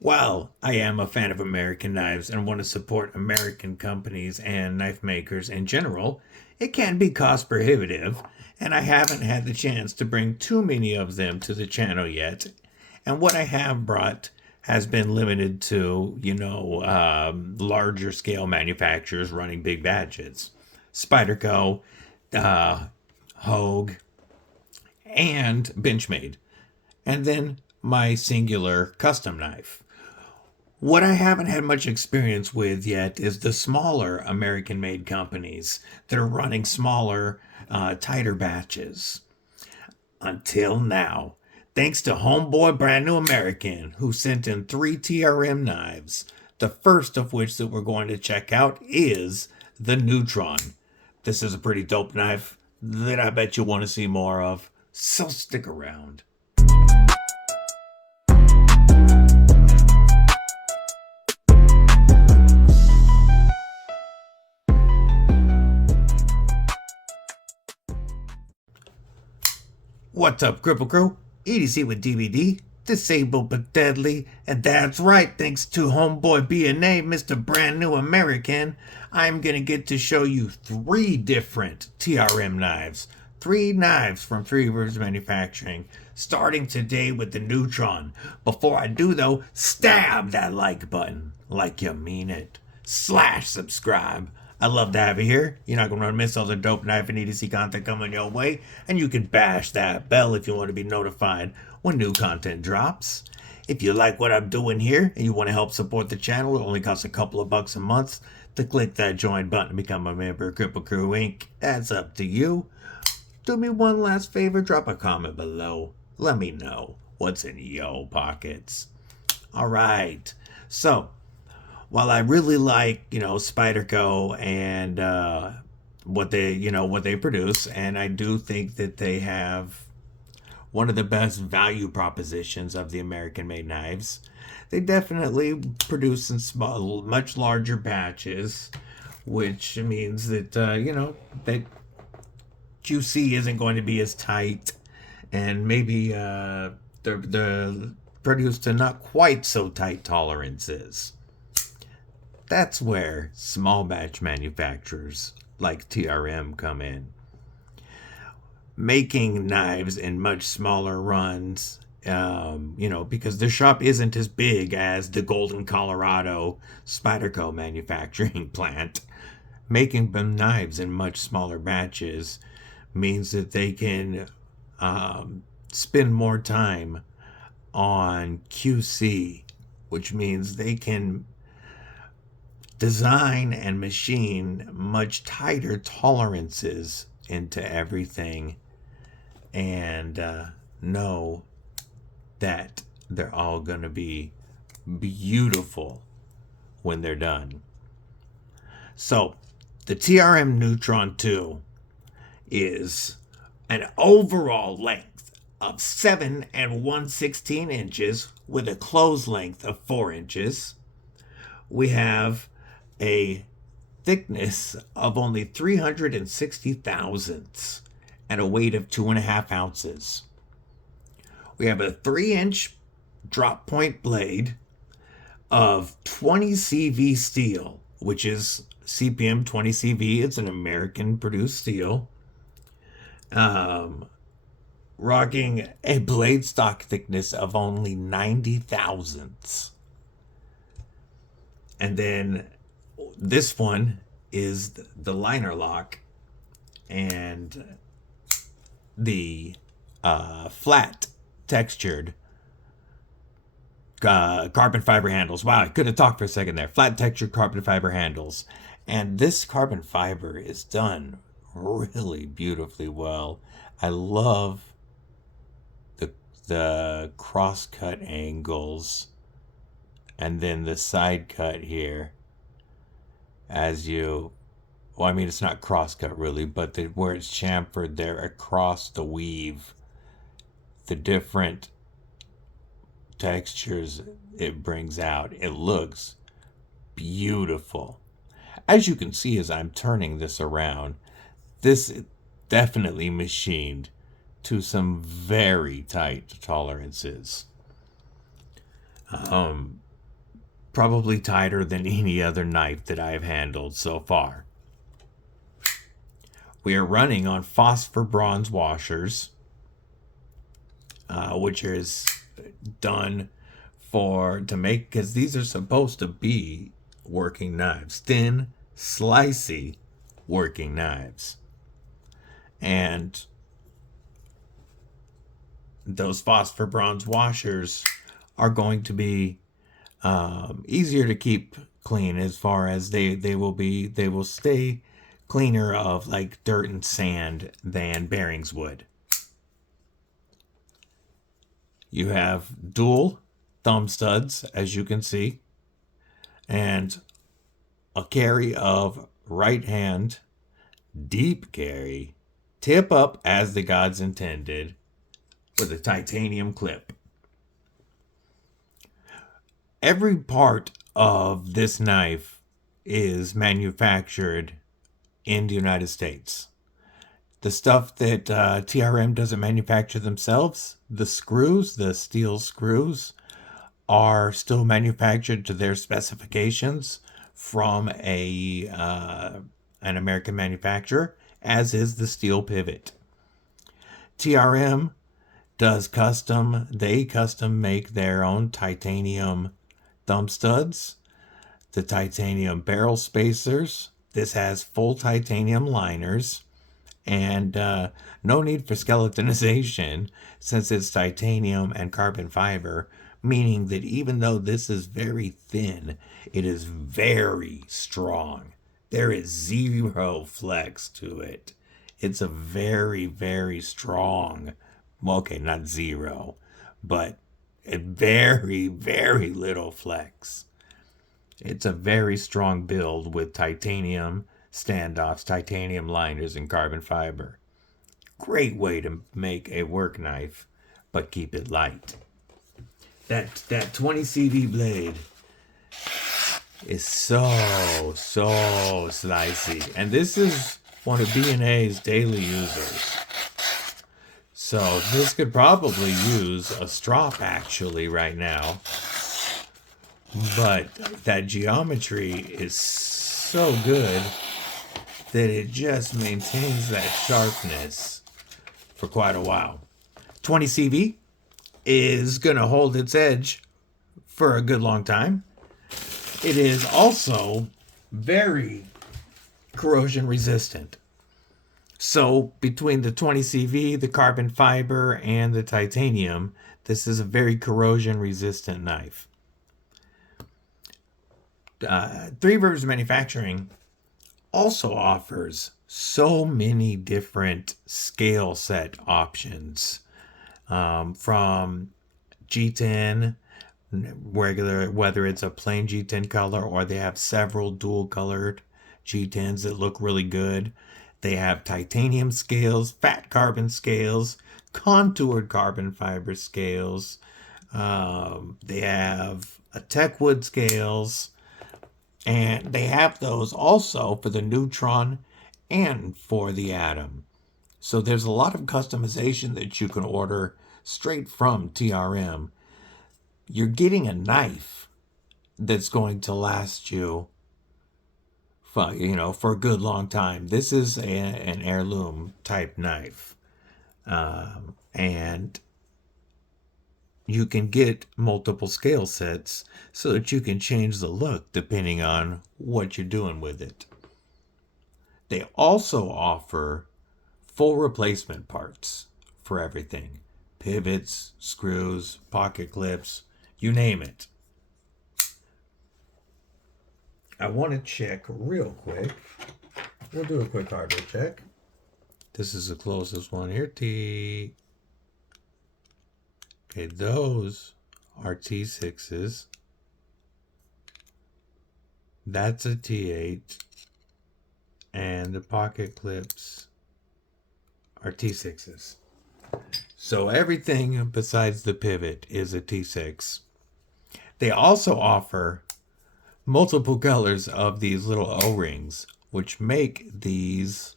While I am a fan of American knives and want to support American companies and knife makers in general, it can be cost prohibitive, and I haven't had the chance to bring too many of them to the channel yet. And what I have brought has been limited to, larger scale manufacturers running big batches. Spyderco, uh, Hogue, and Benchmade. And then my singular custom knife. What I haven't had much experience with yet is the smaller American made companies that are running smaller, tighter batches. Until now. Thanks to Homeboy Brand New American, who sent in 3 TRM knives. The first of which that we're going to check out is the Neutron. This is a pretty dope knife that I bet you want to see more of, so stick around. What's up, Kripple Krew? EDC with DBD, disabled but deadly, and that's right, thanks to Homeboy BNA, Mr. Brand New American, I'm gonna get to show you 3 different TRM knives. 3 knives from 3 Rivers Manufacturing, starting today with the Neutron. Before I do though, stab that like button, like you mean it. / subscribe. I love to have you here. You're not going to miss all the dope knife and EDC content coming your way. And you can bash that bell if you want to be notified when new content drops. If you like what I'm doing here and you want to help support the channel, it only costs a couple of bucks a month to click that join button and become a member of Kripple Krew Inc. That's up to you. Do me one last favor, drop a comment below. Let me know what's in your pockets. All right. So, while I really like, Spyderco and what they produce, and I do think that they have one of the best value propositions of the American-made knives, they definitely produce in small, much larger batches, which means that that QC isn't going to be as tight, and maybe they're produced to not quite so tight tolerances. That's where small batch manufacturers like TRM come in. Making knives in much smaller runs, because their shop isn't as big as the Golden, Colorado Spyderco manufacturing plant. Making them knives in much smaller batches means that they can spend more time on QC, which means they can design and machine much tighter tolerances into everything and know that they're all going to be beautiful when they're done. So the TRM Neutron 2 is an overall length of 7 1/16 inches with a closed length of 4 inches. We have a thickness of only 360 thousandths and a weight of 2.5 ounces. We have a 3-inch drop point blade of 20 CV steel, which is CPM 20 CV. It's an American produced steel. Rocking a blade stock thickness of only 90 thousandths. And then this one is the liner lock and the flat textured carbon fiber handles. Wow, I could have talked for a second there. Flat textured carbon fiber handles. And this carbon fiber is done really beautifully well. I love the cross cut angles and then the side cut here it's not cross cut really, but where it's chamfered there across the weave, the different textures it brings out. It looks beautiful. As you can see as I'm turning this around, this is definitely machined to some very tight tolerances. probably tighter than any other knife that I've handled so far. We are running on phosphor bronze washers, which is done to make, because these are supposed to be working knives, thin, slicey working knives. And those phosphor bronze washers are going to be easier to keep clean, as far as they will stay cleaner of like dirt and sand than bearings would. You have dual thumb studs, as you can see, and a carry of right hand, deep carry, tip up as the gods intended, with a titanium clip. Every part of this knife is manufactured in the United States. The stuff that TRM doesn't manufacture themselves, the screws, the steel screws, are still manufactured to their specifications from an American manufacturer, as is the steel pivot. TRM does they custom make their own titanium thumb studs, the titanium barrel spacers. This has full titanium liners, and no need for skeletonization since it's titanium and carbon fiber, meaning that even though this is very thin, it is very strong. There is zero flex to it. It's a very, very strong, well, okay, not zero, but a very, very little flex. It's a very strong build with titanium standoffs, titanium liners, and carbon fiber. Great way to make a work knife, but keep it light. That 20 CV blade is so slicey. And this is one of B&A's daily users. So this could probably use a strop actually right now. But that geometry is so good that it just maintains that sharpness for quite a while. 20 CV is going to hold its edge for a good long time. It is also very corrosion resistant. So between the 20 CV, the carbon fiber, and the titanium, this is a very corrosion resistant knife. Three Rivers Manufacturing also offers so many different scale set options, from G10, regular, whether it's a plain G10 color or they have several dual colored G10s that look really good. They have titanium scales, fat carbon scales, contoured carbon fiber scales. They have a Techwood scales, and they have those also for the Neutron and for the Atom. So there's a lot of customization that you can order straight from TRM. You're getting a knife that's going to last you for a good long time. This is an heirloom type knife. And you can get multiple scale sets so that you can change the look depending on what you're doing with it. They also offer full replacement parts for everything. Pivots, screws, pocket clips, you name it. I want to check real quick. We'll do a quick hardware check. This is the closest one here. Okay, those are T6s. That's a T8. And the pocket clips are T6s. So everything besides the pivot is a T6. They also offer multiple colors of these little O-rings, which make these,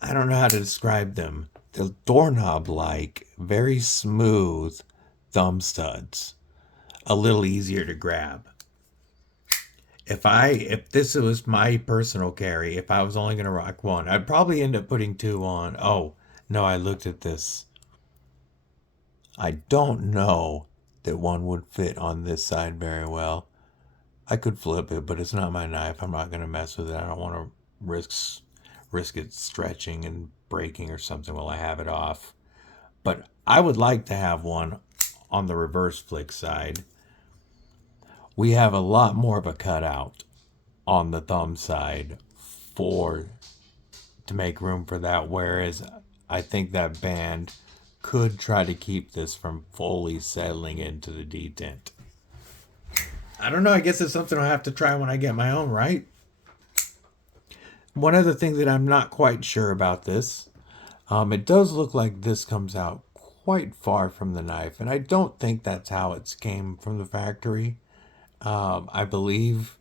I don't know how to describe them, the doorknob-like, very smooth thumb studs a little easier to grab. If this was my personal carry, if I was only gonna rock one, I'd probably end up putting two on. Oh, no, I looked at this. I don't know that one would fit on this side very well. I could flip it, but it's not my knife. I'm not gonna mess with it. I don't want to risk it stretching and breaking or something while I have it off. But I would like to have one on the reverse flick side. We have a lot more of a cutout on the thumb side for to make room for that, whereas I think that band could try to keep this from fully settling into the detent. I don't know. I guess it's something I'll have to try when I get my own, right? One other thing that I'm not quite sure about this, it does look like this comes out quite far from the knife, and I don't think that's how it came from the factory. I believe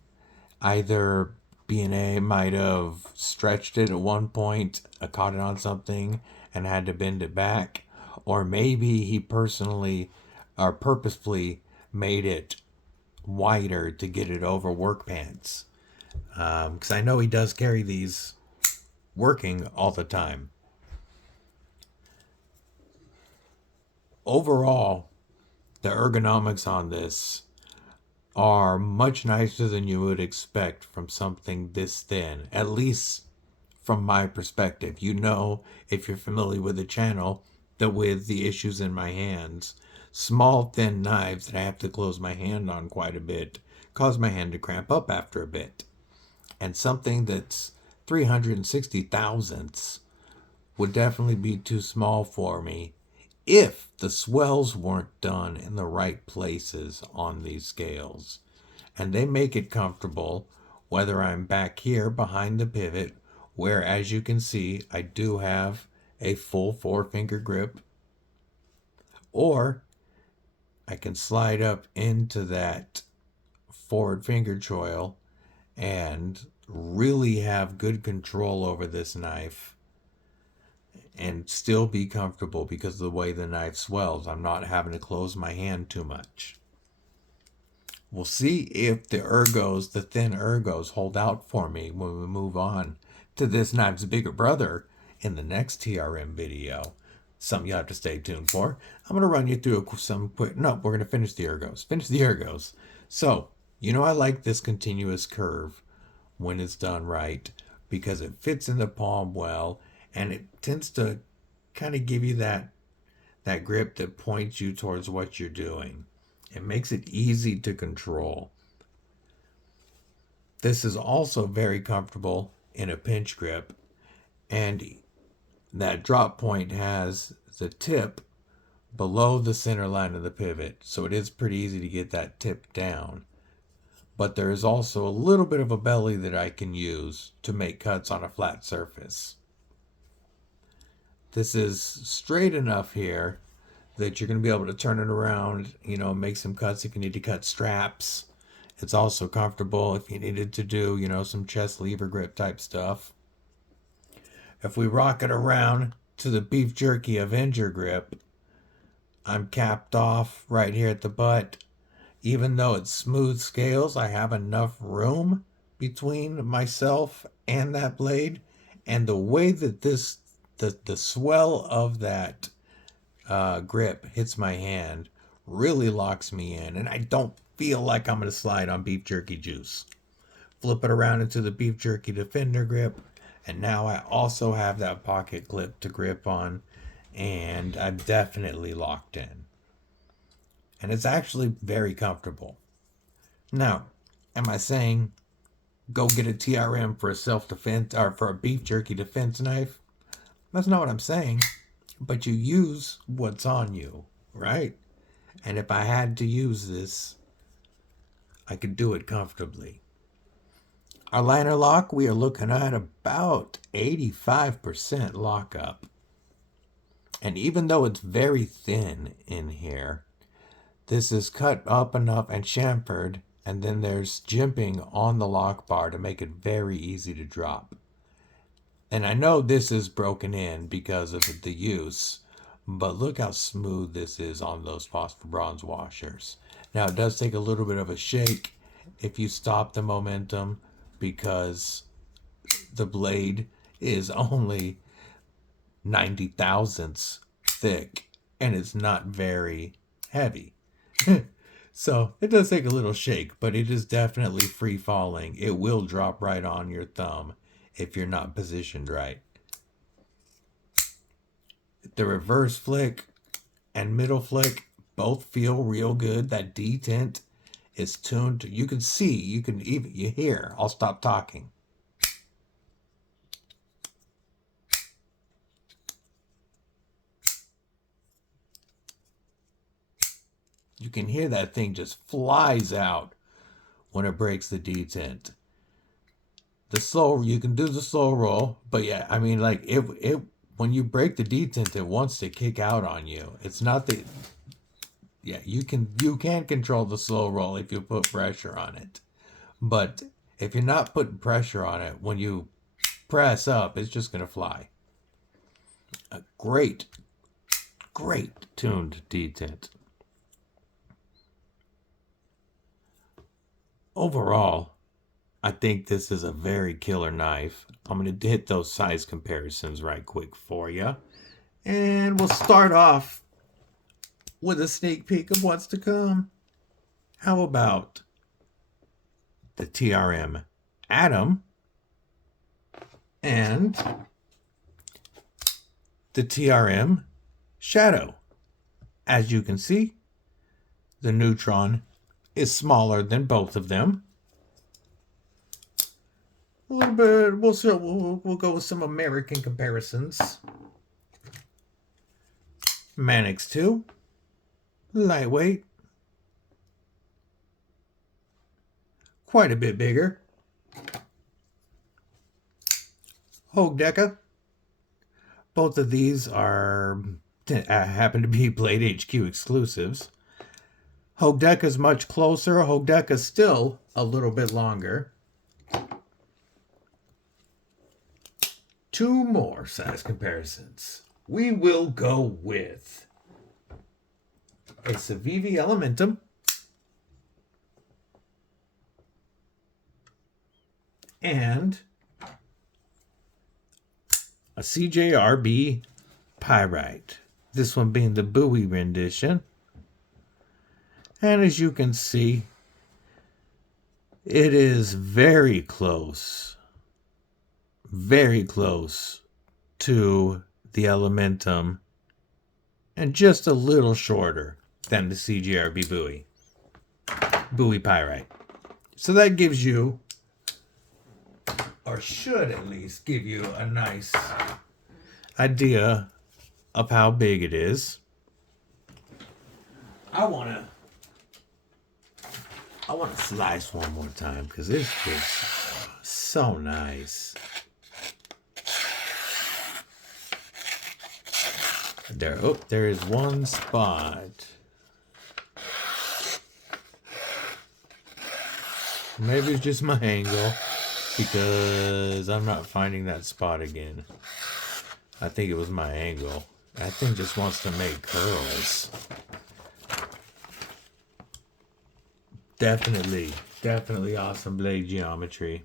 either B&A might have stretched it at one point, caught it on something, and had to bend it back, or maybe he personally or purposefully made it wider to get it over work pants. Because I know he does carry these working all the time. Overall, the ergonomics on this are much nicer than you would expect from something this thin, at least from my perspective. You know, if you're familiar with the channel, that with the issues in my hands, small thin knives that I have to close my hand on quite a bit cause my hand to cramp up after a bit. And something that's 360 thousandths would definitely be too small for me if the swells weren't done in the right places on these scales. And they make it comfortable whether I'm back here behind the pivot, where, as you can see, I do have a full 4-finger grip, or I can slide up into that forward finger choil and really have good control over this knife and still be comfortable because of the way the knife swells. I'm not having to close my hand too much. We'll see if the ergos, the thin ergos, hold out for me when we move on to this knife's bigger brother in the next TRM video. Something you'll have to stay tuned for. I'm going to run you through some quick... No, we're going to finish the ergos. Finish the ergos. So, you know I like this continuous curve when it's done right because it fits in the palm well, and it tends to kind of give you that grip that points you towards what you're doing. It makes it easy to control. This is also very comfortable in a pinch grip, and that drop point has the tip below the center line of the pivot, so it is pretty easy to get that tip down. But there is also a little bit of a belly that I can use to make cuts on a flat surface. This is straight enough here that you're going to be able to turn it around, make some cuts if you need to cut straps. It's also comfortable if you needed to do, some chest lever grip type stuff. If we rock it around to the beef jerky Avenger grip, I'm capped off right here at the butt. Even though it's smooth scales, I have enough room between myself and that blade. And the way that the swell of that grip hits my hand really locks me in, and I don't feel like I'm going to slide on beef jerky juice. Flip it around into the beef jerky defender grip, and now I also have that pocket clip to grip on, and I'm definitely locked in. And it's actually very comfortable. Now, am I saying go get a TRM for a self-defense or for a beef jerky defense knife? That's not what I'm saying. But you use what's on you, right? And if I had to use this, I could do it comfortably. Our liner lock, we are looking at about 85% lockup. And even though it's very thin in here, this is cut up enough and chamfered, and then there's jimping on the lock bar to make it very easy to drop. And I know this is broken in because of the use, but look how smooth this is on those phosphor bronze washers. Now it does take a little bit of a shake, if you stop the momentum because the blade is only 90 thousandths thick and it's not very heavy. So it does take a little shake, but it is definitely free falling. It will drop right on your thumb if you're not positioned right. The reverse flick and middle flick both feel real good. That detent is tuned to, you can see, you hear. I'll stop talking. You can hear that thing just flies out when it breaks the detent. The slow, you can do the slow roll, but yeah, I mean, like when you break the detent, it wants to kick out on you. It's not the, yeah, you can control the slow roll if you put pressure on it. But if you're not putting pressure on it, when you press up, it's just going to fly. A great tuned detent. Overall, I think this is a very killer knife. I'm going to hit those size comparisons right quick for you. And we'll start off with a sneak peek of what's to come. How about the TRM Atom and the TRM Shadow? As you can see, the Neutron is smaller than both of them. A little bit, we'll go with some American comparisons. Manix 2, lightweight, quite a bit bigger. Hogue, both of these are happen to be Blade HQ exclusives. Hogue is much closer. Hogue is still a little bit longer. Two more size comparisons. We will go with a Civivi Elementum and a CJRB Pyrite. This one being the Bowie rendition. And as you can see, it is very close to the Elementum and just a little shorter than the CJRB Bowie Pyrite. So that gives you, or should at least give you, a nice idea of how big it is. I want to slice one more time because this is so nice. There is one spot. Maybe it's just my angle because I'm not finding that spot again. I think it was my angle. That thing just wants to make curls. Definitely awesome blade geometry.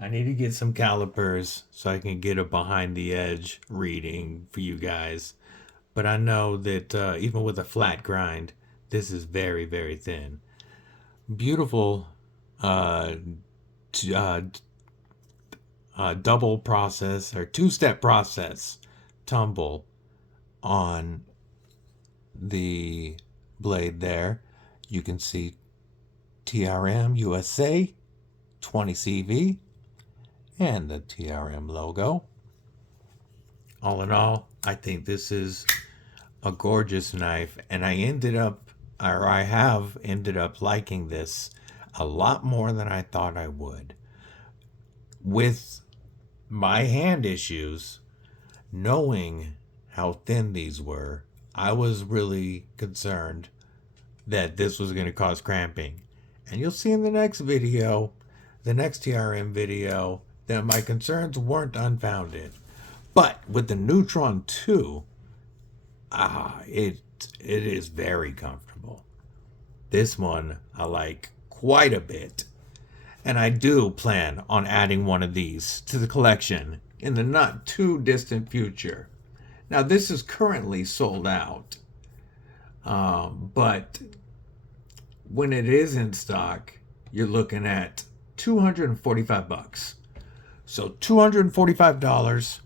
I need to get some calipers so I can get a behind the edge reading for you guys. But I know that even with a flat grind, this is very, very thin. Beautiful double process or two-step process tumble on the blade there. You can see TRM USA 20 CV and the TRM logo. All in all, I think this is a gorgeous knife, and I have ended up liking this a lot more than I thought I would. With my hand issues, knowing how thin these were, I was really concerned that this was going to cause cramping. And you'll see in the next video, the next TRM video, that my concerns weren't unfounded. But with the Neutron 2, it is very comfortable. This one I like quite a bit. And I do plan on adding one of these to the collection in the not too distant future. Now, this is currently sold out, but when it is in stock, you're looking at $245. So $245,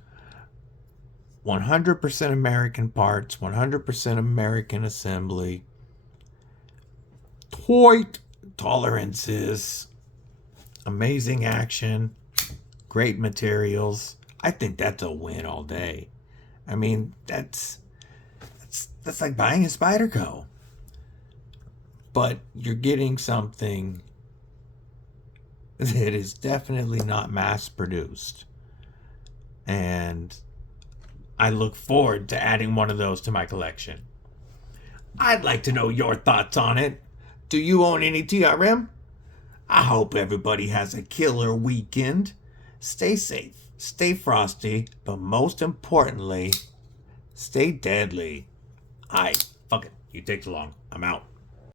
100% American parts, 100% American assembly, tight tolerances, amazing action, great materials. I think that's a win all day. I mean, that's like buying a Spyderco. But you're getting something that is definitely not mass produced. And I look forward to adding one of those to my collection. I'd like to know your thoughts on it. Do you own any TRM? I hope everybody has a killer weekend. Stay safe, stay frosty, but most importantly, stay deadly. Fuck it. You take too long. I'm out.